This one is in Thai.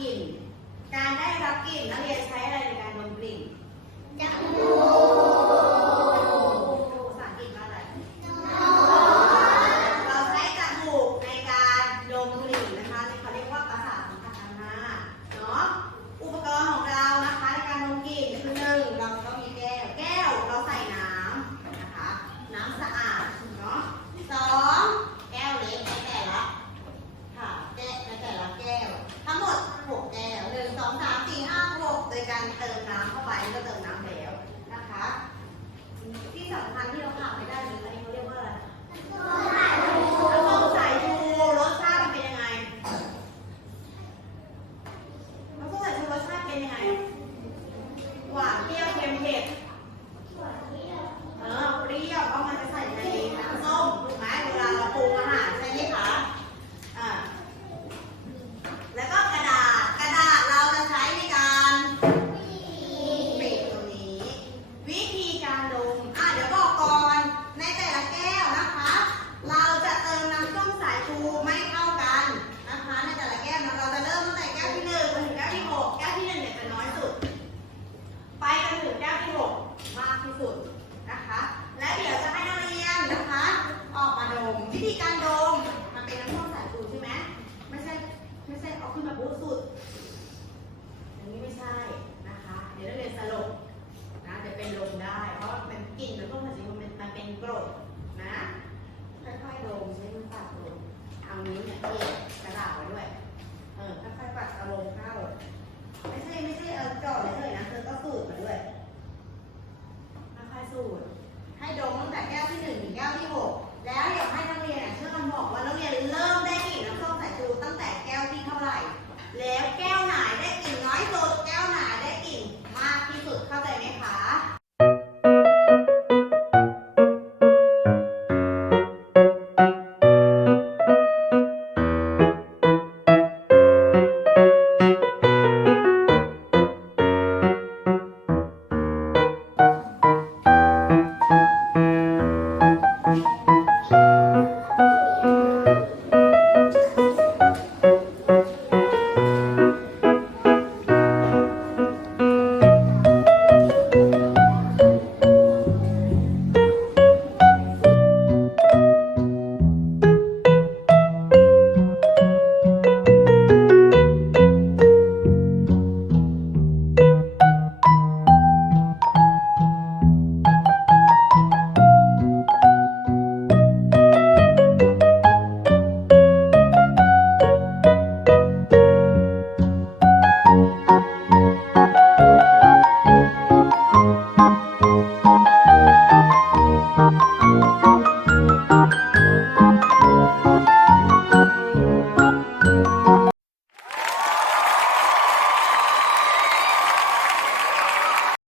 กลิ่น การได้รับกลิ่นนักเรียนใช้อะไรในการดมกลิ่นจมูก การเติมน้ำเข้าไปก็เติมน้ำแล้วนะคะ ที่สำคัญที่เราขาดไม่ได้เลยอันนี้เขาเรียก ที่สุด leer